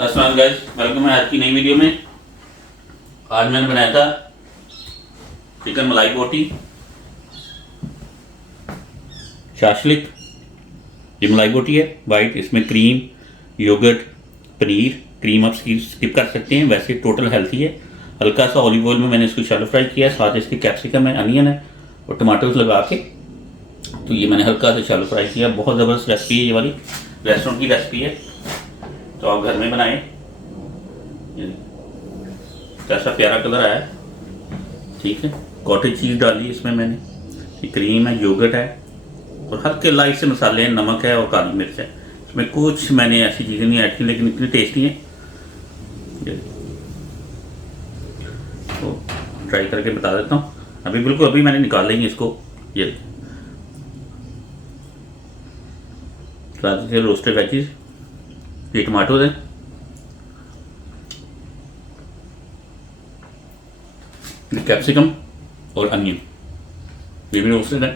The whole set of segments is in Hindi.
अस्सलाम गाइस, वेलकम है आज की नई वीडियो में। आज मैंने बनाया था चिकन मलाई बोटी शाशलिक। ये मलाई बोटी है वाइट, इसमें क्रीम, योगर्ट, पनीर। क्रीम आप स्किप कर सकते हैं, वैसे टोटल हेल्थी है। हल्का सा ऑलिव ऑयल में मैंने इसको शैलो फ्राई किया, साथ इसके कैप्सिकम है, अनियन है और टमाटोज लगा के, तो ये मैंने हल्का सा शैलो फ्राई किया। बहुत ज़बरदस्त रेसिपी है ये वाली, रेस्टोरेंट की रेसिपी है, तो आप घर में बनाएं। कैसा प्यारा कलर आया है, ठीक है। कॉटेज चीज़ डाली इसमें मैंने, ये क्रीम है, योगर्ट है और हल्के लाइट से मसाले हैं, नमक है और काली मिर्च है। इसमें कुछ मैंने ऐसी चीज़ें नहीं ऐड की, लेकिन इतनी टेस्टी हैं। तो ट्राई करके बता देता हूँ। अभी मैंने निकाल लेंगे इसको। ये रोस्टेड वेजीज, ये टमाटोज हैं, कैप्सिकम और अनियन, ये भी रोस्टेड है।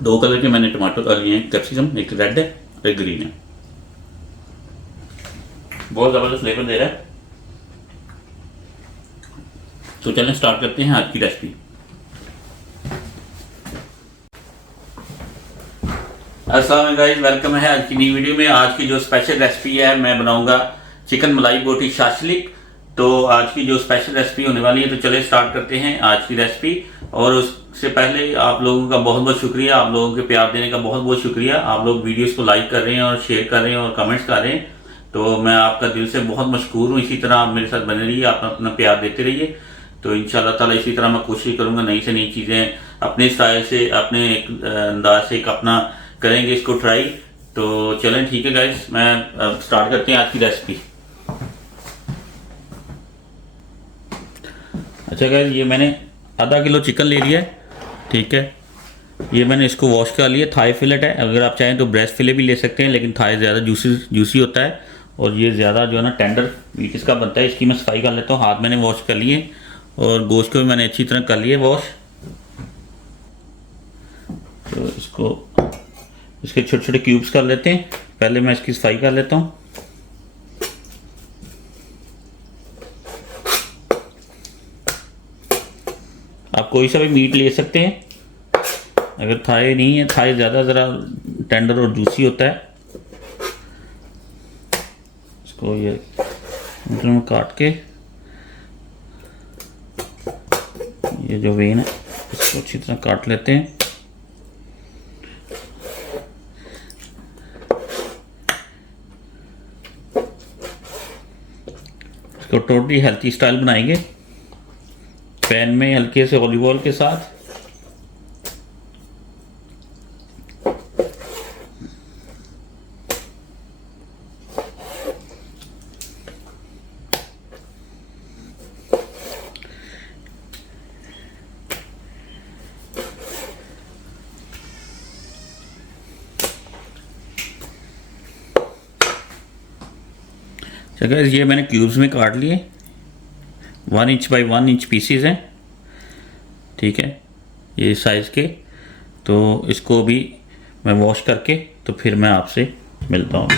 दो कलर के मैंने टमाटर लिए हैं, कैप्सिकम, एक रेड है और एक ग्रीन है। बहुत ज़बरदस्त फ्लेवर दे रहा है। तो चलें स्टार्ट करते हैं आज की रेसिपी। अस्सलाम गाइस, वेलकम है आज की नई वीडियो में। आज की जो स्पेशल रेसिपी है, मैं बनाऊंगा चिकन मलाई बोटी शाशलिक। तो आज की जो स्पेशल रेसिपी होने वाली है, तो चले स्टार्ट करते हैं आज की रेसिपी। और उससे पहले आप लोगों का बहुत बहुत शुक्रिया, आप लोगों के प्यार देने का बहुत बहुत शुक्रिया। आप लोग वीडियोस को लाइक कर रहे हैं और शेयर कर रहे हैं और कमेंट्स कर रहे हैं, तो मैं आपका दिल से बहुत मशहूर हूँ। इसी तरह आप मेरे साथ बने रहिए, आप अपना प्यार देते रहिए। तो इंशाल्लाह ताला इसी तरह मैं कोशिश करूँगा नई से नई चीज़ें अपने स्टाइल से, अपने एक अंदाज से एक अपना करेंगे इसको ट्राई। तो चलें ठीक है गाइस, मैं स्टार्ट करते हैं आज की रेसिपी। अच्छा गाइस, ये मैंने आधा किलो चिकन ले लिया है, ठीक है। ये मैंने इसको वॉश कर लिया। थाई फिलेट है, अगर आप चाहें तो ब्रेस्ट फिले भी ले सकते हैं, लेकिन थाई ज़्यादा जूसी होता है और ये ज़्यादा जो है ना टेंडर मीट इसका बनता है। इसकी मैं सफाई कर लेता हूँ। हाथ मैंने वॉश कर लिए और गोश्त को भी मैंने अच्छी तरह कर लिया वॉश। तो इसके छोटे छोटे क्यूब्स कर लेते हैं। पहले मैं इसकी सफाई कर लेता हूँ। आप कोई सा भी मीट ले सकते हैं, अगर थाई नहीं है, थाई ज़्यादा ज़रा टेंडर और जूसी होता है। इसको ये में काट के, ये जो वेन है इसको अच्छी तरह काट लेते हैं। इसको टोटली हेल्थी स्टाइल बनाएंगे, पैन में हल्के से ऑलिव ऑयल के साथ। चलिए, ये मैंने क्यूब्स में काट लिए, 1 इंच बाई 1 इंच पीसीज हैं, ठीक है, ये साइज़ के। तो इसको भी मैं वॉश करके तो फिर मैं आपसे मिलता हूँ।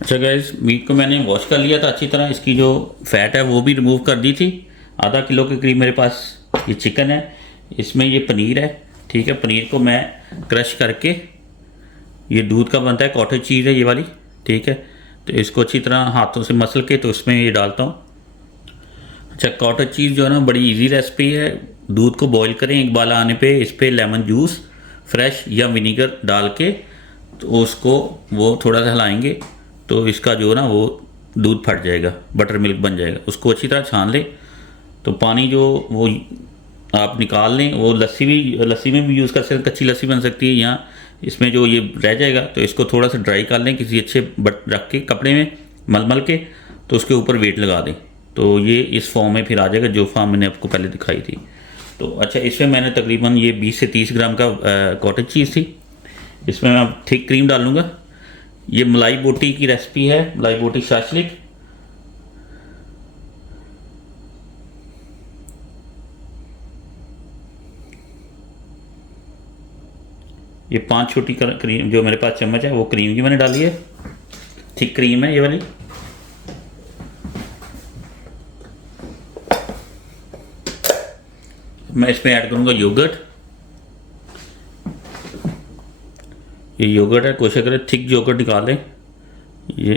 अच्छा गाइस, मीट को मैंने वॉश कर लिया था अच्छी तरह। इसकी जो फैट है वो भी रिमूव कर दी थी। आधा किलो के करीब मेरे पास ये चिकन है, इसमें ये पनीर है, ठीक है। पनीर को मैं क्रश करके, ये दूध का बनता है, कॉटेज चीज़ है ये वाली, ठीक है। तो इसको अच्छी तरह हाथों से मसल के तो इसमें ये डालता हूँ। अच्छा, कॉटेज चीज़ जो है ना बड़ी इजी रेसिपी है। दूध को बॉईल करें, एक बाला आने पे इस पर लेमन जूस फ्रेश या विनीगर डाल के, तो उसको वो थोड़ा सा हिलाएंगे तो इसका जो ना वो दूध फट जाएगा, बटर मिल्क बन जाएगा। उसको अच्छी तरह छान लें, तो पानी जो वो आप निकाल लें। वो लस्सी में भी यूज़ कर सकते हैं, कच्ची लस्सी बन सकती है। या इसमें जो ये रह जाएगा तो इसको थोड़ा सा ड्राई कर लें, किसी अच्छे बट रख के कपड़े में मल के, तो उसके ऊपर वेट लगा दें, तो ये इस फॉर्म में फिर आ जाएगा जो फॉर्म मैंने आपको पहले दिखाई थी। तो अच्छा, इसमें मैंने तकरीबन ये 20 से 30 ग्राम का कॉटेज चीज़ थी। इसमें मैं थिक क्रीम डालूँगा। ये मलाई बोटी की रेसिपी है, मलाई बोटी शाशलिक। ये 5 छोटी क्रीम जो मेरे पास चम्मच है वो क्रीम की मैंने डाली है। थिक क्रीम है ये वाली। मैं इसमें ऐड करूंगा योगर्ट। ये योगर्ट है, कोशिश करें थिक योगर्ट निकालें। ये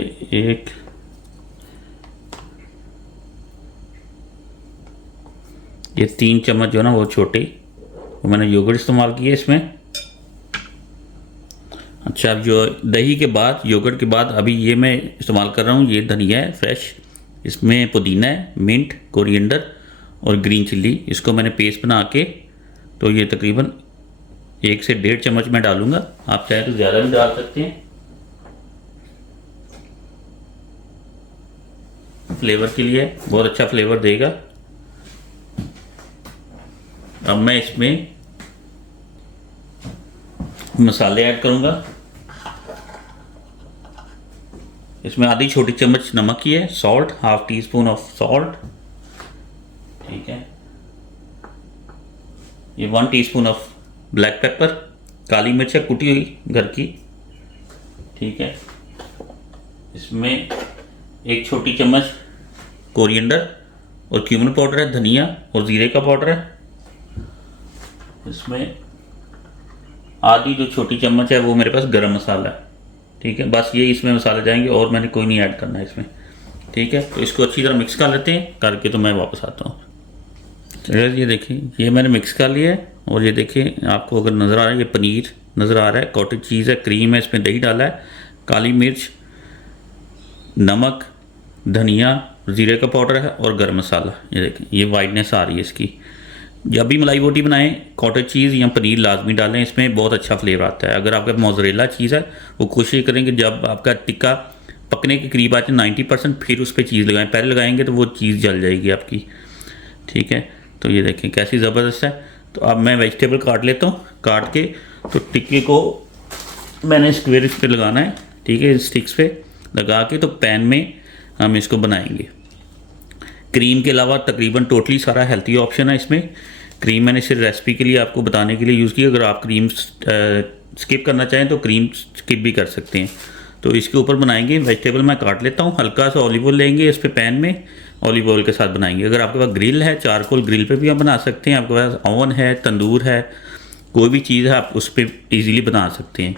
ये 3 चम्मच जो है ना वो छोटे, तो मैंने योगर्ट इस्तेमाल किया इसमें। अच्छा, अब जो दही के बाद, योगर्ट के बाद अभी ये मैं इस्तेमाल कर रहा हूँ, ये धनिया है फ्रेश, इसमें पुदीना है, मिंट, कोरिएंडर और ग्रीन चिल्ली। इसको मैंने पेस्ट बना के, तो ये तकरीबन 1 से 1.5 चम्मच मैं डालूंगा। आप चाहे तो ज़्यादा भी डाल सकते हैं, फ्लेवर के लिए बहुत अच्छा फ्लेवर देगा। अब मैं इसमें मसाले ऐड करूंगा। इसमें आधी छोटी चम्मच नमक की है, salt, half tea spoon of salt, ठीक है। ये 1 टीस्पून ऑफ ब्लैक पेपर, काली मिर्च है कुटी हुई घर की, ठीक है। इसमें 1 छोटी चम्मच कोरिएंडर और क्यूमिन पाउडर है, धनिया और जीरे का पाउडर है। इसमें आधी जो छोटी चम्मच है वो मेरे पास गरम मसाला है, ठीक है। बस ये इसमें मसाले जाएंगे और मैंने कोई नहीं ऐड करना है इसमें, ठीक है। तो इसको अच्छी तरह मिक्स कर लेते हैं, करके तो मैं वापस आता हूँ। चलिए, ये देखिए ये मैंने मिक्स कर लिया है। और ये देखिए आपको अगर नज़र आ रहा है, ये पनीर नज़र आ रहा है, कॉटेज चीज़ है, क्रीम है, इसमें दही डाला है, काली मिर्च, नमक, धनिया, ज़ीरे का पाउडर है और गरम मसाला। ये देखें, ये वाइटनेस आ रही है इसकी। जब भी मलाई बोटी बनाएं, कॉटेज चीज़ या पनीर लाजमी डालें, इसमें बहुत अच्छा फ्लेवर आता है। अगर आपका मोज़रेला चीज़ है, वो कोशिश करें कि जब आपका टिक्का पकने के करीब आते 90%, फिर उस पर चीज़ लगाएं। पहले लगाएंगे तो वो चीज़ जल जाएगी आपकी, ठीक है। तो ये देखें कैसी ज़बरदस्त है। तो अब मैं वेजिटेबल काट लेता हूँ। काट के तो टिक्के को मैंने स्क्वायर पे लगाना है, ठीक है, स्टिक्स पे लगा के तो पैन में हम इसको बनाएंगे। क्रीम के अलावा तकरीबन टोटली सारा हेल्थी ऑप्शन है इसमें। क्रीम मैंने सिर्फ रेसिपी के लिए आपको बताने के लिए यूज़ की। अगर आप क्रीम स्किप करना चाहें तो क्रीम स्किप भी कर सकते हैं। तो इसके ऊपर बनाएंगे। वेजिटेबल मैं काट लेता हूँ, हल्का सा ऑलिव ऑयल लेंगे, इस पे पैन में ऑलिव ऑयल के साथ बनाएंगे। अगर आपके पास ग्रिल है, चारकोल ग्रिल पे भी आप बना सकते हैं, आपके पास ओवन है, तंदूर है, कोई भी चीज़ है आप उस पर ईज़िली बना सकते हैं।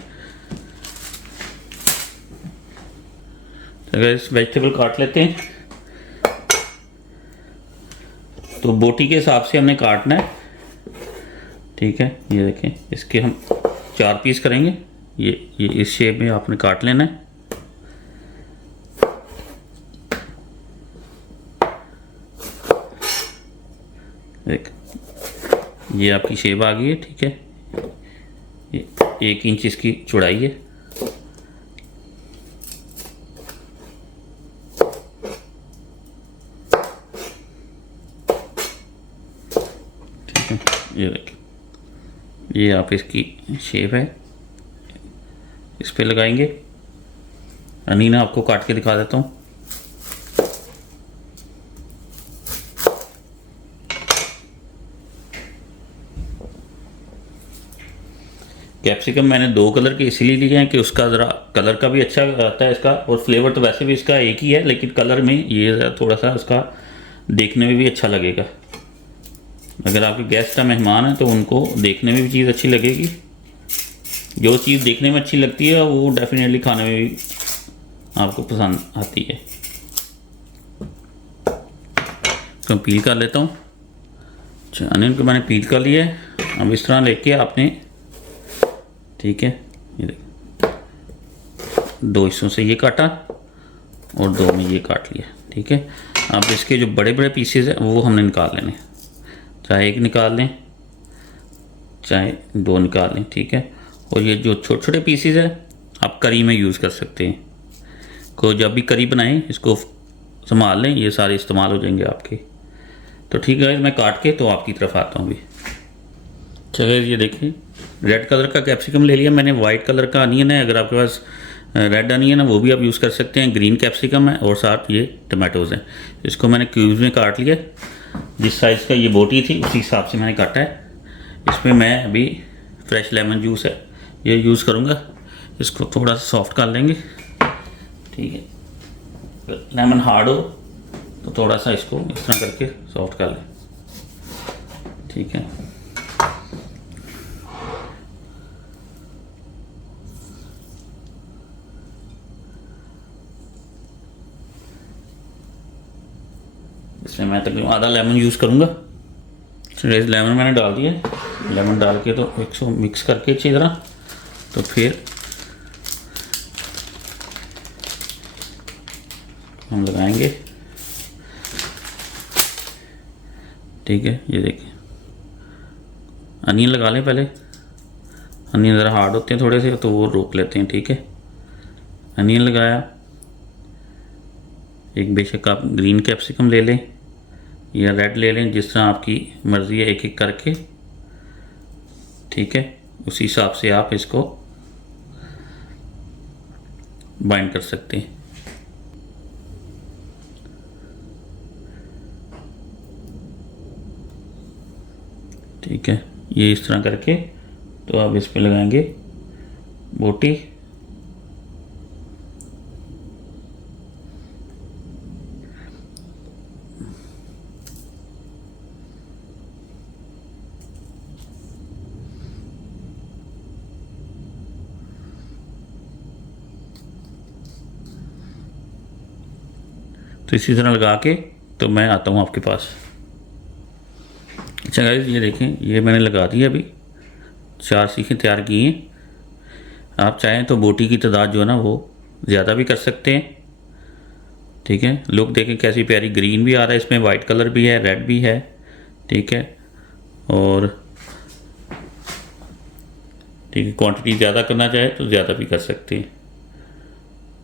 अगर इस वेजिटेबल काट लेते हैं तो बोटी के हिसाब से हमने काटना है, ठीक है। ये देखें, इसके हम 4 पीस करेंगे। ये इस शेप में आपने काट लेना है। देख, ये आपकी शेप आ गई है, ठीक है। ये 1 इंच इसकी चौड़ाई है। ये देखिए, ये आप इसकी शेप है, इस पे लगाएंगे। अनीना आपको काट के दिखा देता हूँ। कैप्सिकम मैंने 2 कलर के इसीलिए लिए हैं कि उसका ज़रा कलर का भी अच्छा आता है इसका, और फ्लेवर तो वैसे भी इसका एक ही है, लेकिन कलर में ये थोड़ा सा उसका देखने में भी अच्छा लगेगा। अगर आपके गेस्ट का मेहमान है तो उनको देखने में भी चीज़ अच्छी लगेगी। जो चीज़ देखने में अच्छी लगती है वो डेफिनेटली खाने में भी आपको पसंद आती है। तो पील कर लेता हूँ। अच्छा, अनियन को मैंने पील कर लिया है। अब इस तरह लेके आपने, ठीक है, ये देखिए 2 हिस्सों से ये काटा और 2 में ये काट लिया, ठीक है। अब इसके जो बड़े बड़े पीसेज हैं वो हमने निकाल लेने, चाहे 1 निकाल लें चाहे 2 निकाल लें, ठीक है। और ये जो छोटे छोटे पीसेज है आप करी में यूज़ कर सकते हैं। को जब भी करी बनाएं इसको संभाल लें, ये सारे इस्तेमाल हो जाएंगे आपके। तो ठीक है, मैं काट के तो आपकी तरफ आता हूँ अभी। चलिए, ये देखिए रेड कलर का कैप्सिकम ले लिया मैंने। वाइट कलर का अनियन है, अगर आपके पास रेड अनियन है वो भी आप यूज़ कर सकते हैं। ग्रीन कैप्सिकम है और साथ ये टमाटोज़ हैं। इसको मैंने क्यूब्स में काट लिया। जिस साइज़ का ये बोटी थी उसी हिसाब से मैंने काटा है। इसमें मैं अभी फ्रेश लेमन जूस है ये यूज़ करूँगा। इसको थोड़ा सा सॉफ्ट कर लेंगे। ठीक है, लेमन हार्ड हो तो थोड़ा सा इसको इस तरह करके सॉफ्ट कर लें। ठीक है, इसमें मैं तकरीबन आधा लेमन यूज़ करूँगा। लेमन मैंने डाल दिया, लेमन डाल के तो इसको मिक्स करके अच्छी तरह, तो फिर हम लगाएंगे। ठीक है, ये देखिए अनियन लगा लें पहले। अनियन ज़रा हार्ड होते हैं थोड़े से तो वो रोक लेते हैं। ठीक है, अनियन लगाया, एक बेशक आप ग्रीन कैप्सिकम ले लें या रेड ले लें, जिस तरह आपकी मर्ज़ी है, एक एक करके। ठीक है, उसी हिसाब से आप इसको बाइंड कर सकते हैं। ठीक है, ये इस तरह करके तो आप इस पे लगाएंगे बोटी। तो इसी तरह लगा के तो मैं आता हूँ आपके पास। अच्छा गाइस, ये देखें, ये मैंने लगा दिया। अभी 4 सीखें तैयार की हैं। आप चाहें तो बोटी की तादाद जो है ना वो ज़्यादा भी कर सकते हैं। ठीक है, लुक देखें कैसी प्यारी, ग्रीन भी आ रहा है इसमें, वाइट कलर भी है, रेड भी है। ठीक है, और ठीक है, क्वांटिटी ज़्यादा करना चाहे तो ज़्यादा भी कर सकते हैं।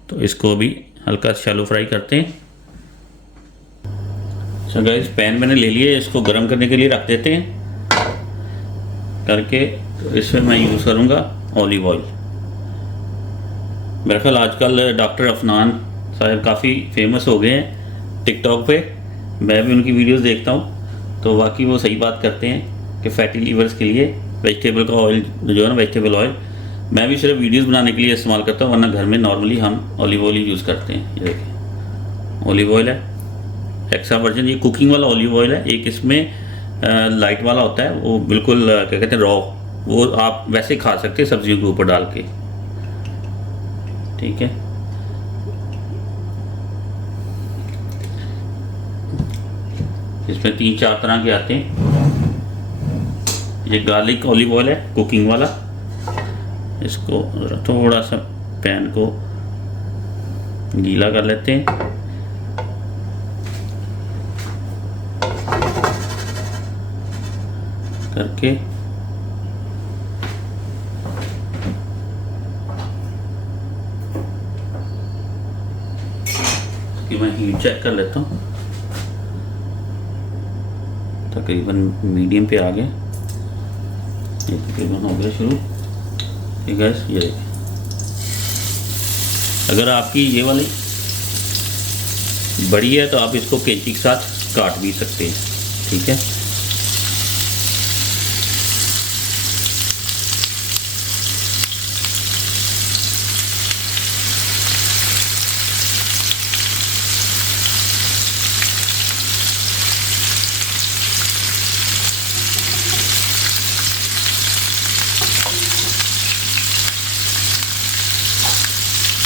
तो इसको भी हल्का शैलो फ्राई करते हैं। अच्छा गाइस, पैन मैंने ले लिया, इसको गर्म करने के लिए रख देते हैं करके। तो इसमें मैं यूज़ करूँगा ऑलिव ऑयल। मेरा ख्याल आजकल डॉक्टर अफनान साहब काफ़ी फेमस हो गए हैं टिकटॉक पे। मैं भी उनकी वीडियोस देखता हूँ, तो वाकई वो सही बात करते हैं कि फैटी लीवर्स के लिए वेजिटेबल का ऑयल जो है ना, वेजिटेबल ऑयल, मैं भी सिर्फ वीडियोस बनाने के लिए इस्तेमाल करता हूँ, वरना घर में नॉर्मली हम ऑलिव ऑयल यूज़ करते हैं। ये देखिए ऑलिव ऑयल है, एक्स्ट्रा वर्जन, ये कुकिंग वाला ऑलिव ऑयल है। एक इसमें लाइट वाला होता है, वो बिल्कुल क्या कहते हैं रॉ, वो आप वैसे खा सकते हैं सब्जियों के ऊपर डाल के। ठीक है, इसमें 3-4 तरह के आते हैं। ये गार्लिक ऑलिव ऑयल है, कुकिंग वाला। इसको थोड़ा सा पैन को गीला कर लेते हैं। करके कि मैं हीट चेक कर लेता हूँ, तकरीबन मीडियम पे आ गया, ये तकरीबन हो गया शुरू। ठीक है, ये देखिए, अगर आपकी ये वाली बड़ी है तो आप इसको कैंची के साथ काट भी सकते हैं। ठीक है,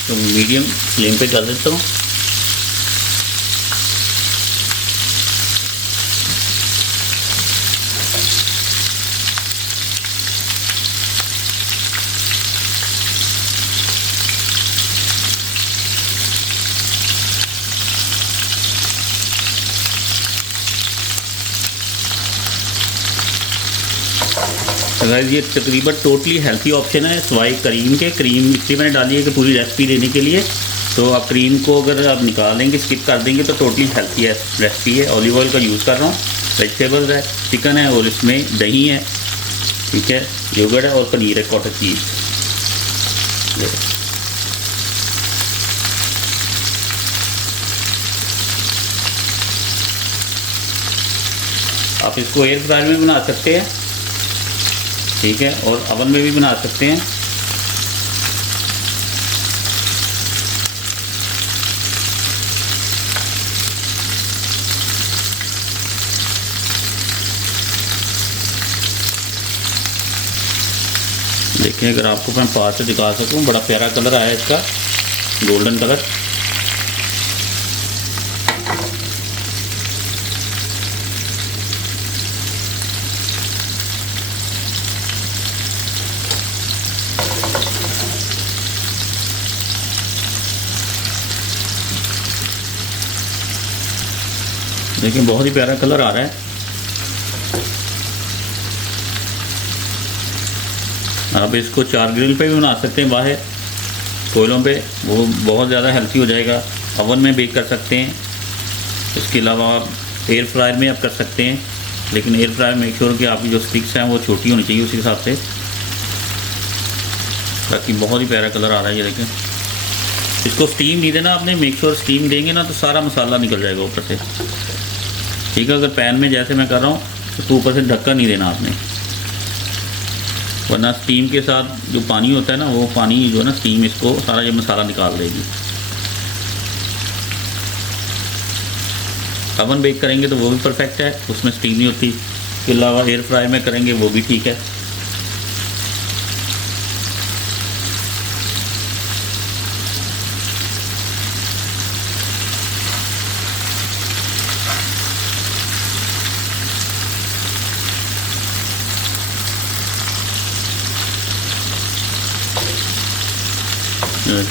तो मीडियम फ्लेम पे कर देता हूँ। तो गाइस, ये तकरीबन टोटली हेल्थी ऑप्शन है सिवाय क्रीम के। क्रीम इसलिए मैंने डाली है कि पूरी रेसिपी देने के लिए, तो आप क्रीम को अगर आप निकाल देंगे, स्किप कर देंगे, तो टोटली हेल्थी है रेसिपी है। ऑलिव ऑयल का यूज़ कर रहा हूँ, वेजिटेबल्स है, चिकन है, और इसमें दही है। ठीक है, योगर्ट है, और पनीर है, कॉटेज चीज़। आप इसको एयर फ्रायर में बना सकते हैं। ठीक है, और अवन में भी बना सकते हैं। देखिए अगर आपको मैं पास से दिखा सकूं, बड़ा प्यारा कलर आया है इसका, गोल्डन कलर। देखिए बहुत ही प्यारा कलर आ रहा है। आप इसको 4 ग्रिल पे भी बना सकते हैं, बाहर कोयलों पे, वो बहुत ज़्यादा हेल्थी हो जाएगा। ओवन में बेक कर सकते हैं। इसके अलावा आप एयर फ्रायर में आप कर सकते हैं, लेकिन एयर फ्रायर मेक श्योर कि आपकी जो स्टिक्स हैं वो छोटी होनी चाहिए उसी हिसाब से। बाकी बहुत ही प्यारा कलर आ रहा है ये देखें। इसको स्टीम नहीं देना आपने, मेक श्योर स्टीम देंगे ना तो सारा मसाला निकल जाएगा ऊपर से, ठीक है। अगर पैन में जैसे मैं कर रहा हूँ तो ऊपर से ढक्कन नहीं देना आपने, वरना स्टीम के साथ जो पानी होता है ना, वो पानी जो है ना, स्टीम इसको सारा ये मसाला निकाल देगी। ओवन बेक करेंगे तो वो भी परफेक्ट है, उसमें स्टीम नहीं होती। इसके अलावा एयर फ्राई में करेंगे वो भी ठीक है।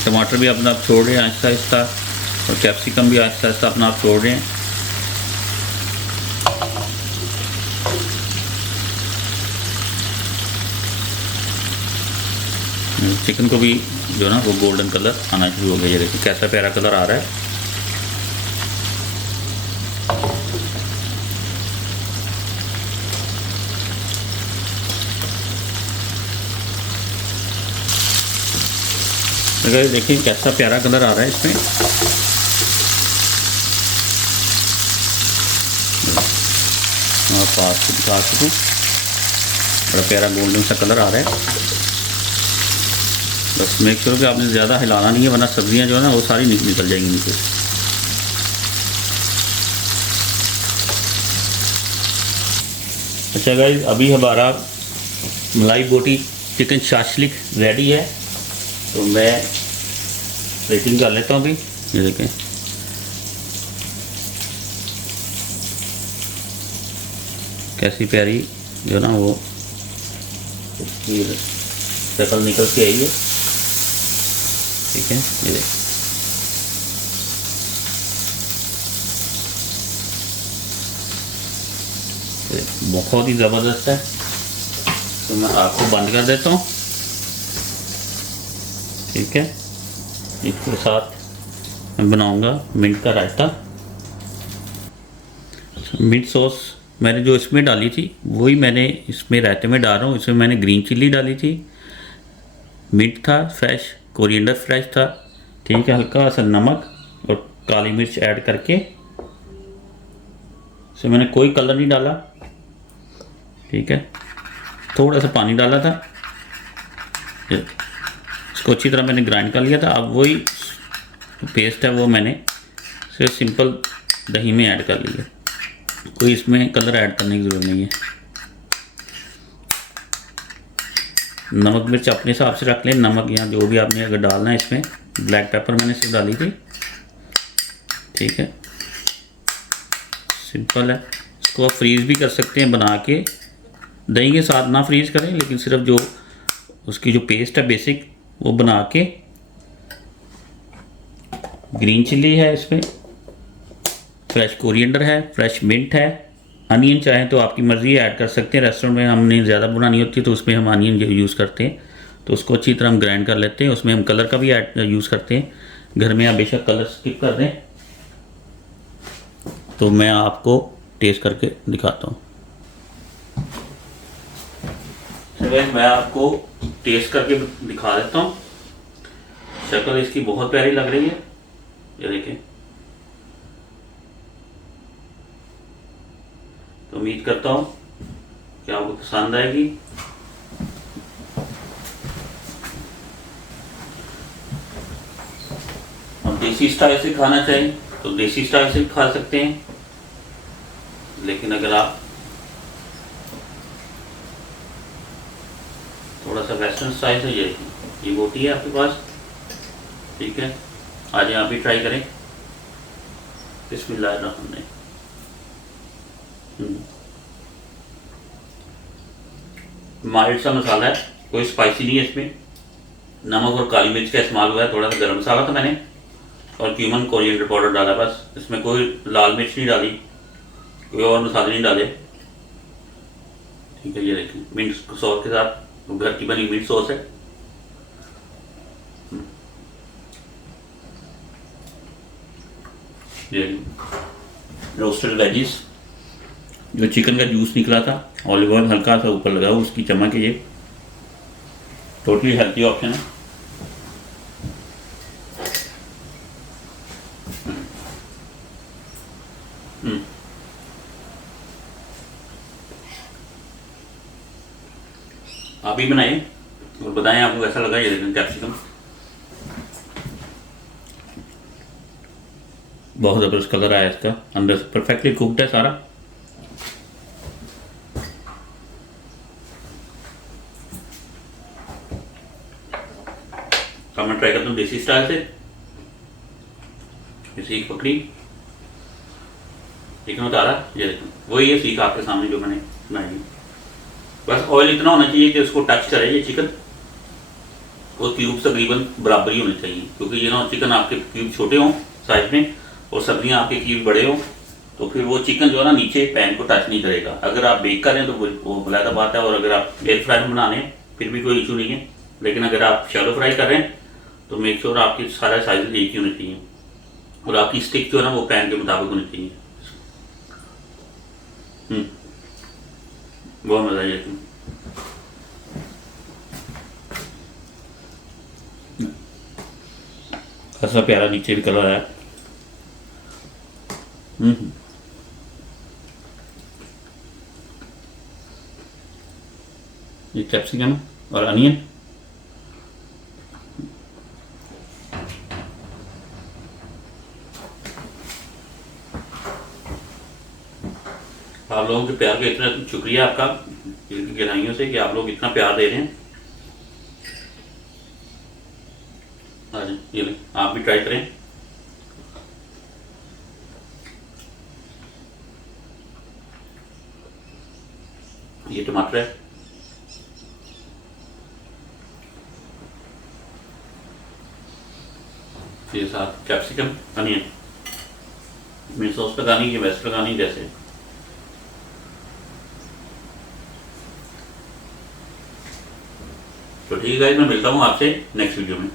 टमाटर भी अपना आप छोड़ रहे हैं आहिस्ता आहिस्ता, और कैप्सिकम भी आहिस्ता आहिस्ता अपना आप छोड़ रहे हैं। चिकन को भी जो ना वो गोल्डन कलर आना शुरू हो गया। ये देखिए कैसा प्यारा कलर आ रहा है। अगर देखिए कैसा प्यारा कलर आ रहा है इसमें। पास से दिखा सकूँ, बड़ा प्यारा गोल्डन सा कलर आ रहा है। बस मेक श्योर कि आपने ज़्यादा हिलाना नहीं है, वरना सब्जियां जो है ना वो सारी निकल जाएंगी नीचे। अच्छा गाइस, अभी हमारा मलाई बोटी चिकन शाशलिक रेडी है, तो मैं प्लेटिंग कर लेता हूँ अभी। ये देखें कैसी प्यारी जो ना वो इसकी शक्ल निकल के आई है, ठीक है। ये देखें बहुत ही ज़बरदस्त है। तो मैं आपको बंद कर देता हूँ, ठीक है। इसके साथ मैं बनाऊंगा मिंट का रायता। मिंट सॉस मैंने जो इसमें डाली थी वही मैंने इसमें रायते में डाल रहा हूँ। इसमें मैंने ग्रीन चिल्ली डाली थी, मिंट था फ्रेश, कोरिएंडर फ्रेश था, ठीक है। हल्का सा नमक और काली मिर्च ऐड करके, इसमें मैंने कोई कलर नहीं डाला, ठीक है। थोड़ा सा पानी डाला था, इसको अच्छी तरह मैंने ग्राइंड कर लिया था। अब वही पेस्ट है वो मैंने सिर्फ सिंपल दही में ऐड कर लिया, कोई इसमें कलर ऐड करने की ज़रूरत नहीं है। नमक मिर्च अपने हिसाब से रख लें, नमक या जो भी आपने अगर डालना है इसमें। ब्लैक पेपर मैंने सिर्फ डाली थी, ठीक है। सिंपल है। इसको आप फ्रीज़ भी कर सकते हैं बना के, दही के साथ ना फ्रीज़ करें, लेकिन सिर्फ जो उसकी जो पेस्ट है बेसिक वो बना के। ग्रीन चिल्ली है इसमें, फ्रेश कोरिएंडर है, फ्रेश मिंट है, अनियन चाहें तो आपकी मर्ज़ी ऐड कर सकते हैं। रेस्टोरेंट में हमने ज़्यादा बनानी होती है तो उसमें हम अनियन यूज़ करते हैं, तो उसको अच्छी तरह हम ग्राइंड कर लेते हैं। उसमें हम कलर का भी ऐड यूज़ करते हैं। घर में आप बेशक कलर स्किप कर दें। तो मैं आपको टेस्ट करके दिखाता हूँ। मैं आपको टेस्ट करके दिखा देता हूँ। शक्ल इसकी बहुत प्यारी लग रही है, ये देखें। तो उम्मीद करता हूँ कि आपको पसंद आएगी। हम देसी स्टाइल से खाना चाहें तो देसी स्टाइल से खा सकते हैं, लेकिन अगर आप थोड़ा सा वेस्टर्न स्टाइल से ये बोटी है आपके पास, ठीक है। आज आप भी ट्राई करें। बिस्मिल्लाहिर्रहमानिर्रहीम। माइल्ड सा मसाला है, कोई स्पाइसी नहीं है इसमें। नमक और काली मिर्च का इस्तेमाल हुआ है, थोड़ा सा गरम मसाला था मैंने, और क्यूमन कोरिएंडर पाउडर डाला बस। इसमें कोई लाल मिर्च नहीं डाली, कोई और मसाले नहीं डाले, ठीक है। ये देखें मिंट सॉस के साथ, घर की बनी मिंट सॉस है। ये रोस्टेड वेजिस, जो चिकन का जूस निकला था, ऑलिव ऑयल हल्का सा ऊपर लगा, उसकी चमक है ये। टोटली हेल्थी ऑप्शन है। आप ही बनाइए और बताएं आपको कैसा लगा। ये देखें कैप्सिकम बहुत ज़बरदस्त कलर आया इसका, अंदर से परफेक्टली कुक्ड है सारा। तो मैं ट्राई करता हूँ देसी स्टाइल से। ये सीख पकड़ी, चिकन उतारा, ये देखो वही है सीख आपके सामने जो मैंने बनाई। बस ऑयल इतना होना चाहिए कि उसको टच करे ये चिकन, और क्यूब तकरीबन बराबर ही होने चाहिए, क्योंकि ये ना चिकन आपके क्यूब छोटे हों साइज में और सब्जियां आपके क्यूब बड़े हों, तो फिर वो चिकन जो है ना नीचे पैन को टच नहीं करेगा। अगर आप बेक करें तो वो अलग बात है, और अगर आप एयर फ्राई में बना लें फिर भी कोई इशू नहीं है। लेकिन अगर आप शैलो फ्राई कर रहे हैं तो मेक श्योर आपकी सारा साइज एक ही होने चाहिए, और आपकी स्टिक जो है ना वो पैन के मुताबिक होनी चाहिए। बहुत मजा आएगा। ऐसा प्यारा नीचे भी कलर है। ये कैप्सिकम और अनियन, आप लोगों के प्यार का इतना शुक्रिया आपका दिल की गहराइयों से कि आप लोग इतना प्यार दे रहे हैं। ये आप भी ट्राई करें। ये टमाटर है, ये साथ कैप्सिकम अनियन, मिर्च सॉस लगानी है वैसे लगानी जैसे। तो ठीक है, मैं मिलता हूँ आपसे नेक्स्ट वीडियो में।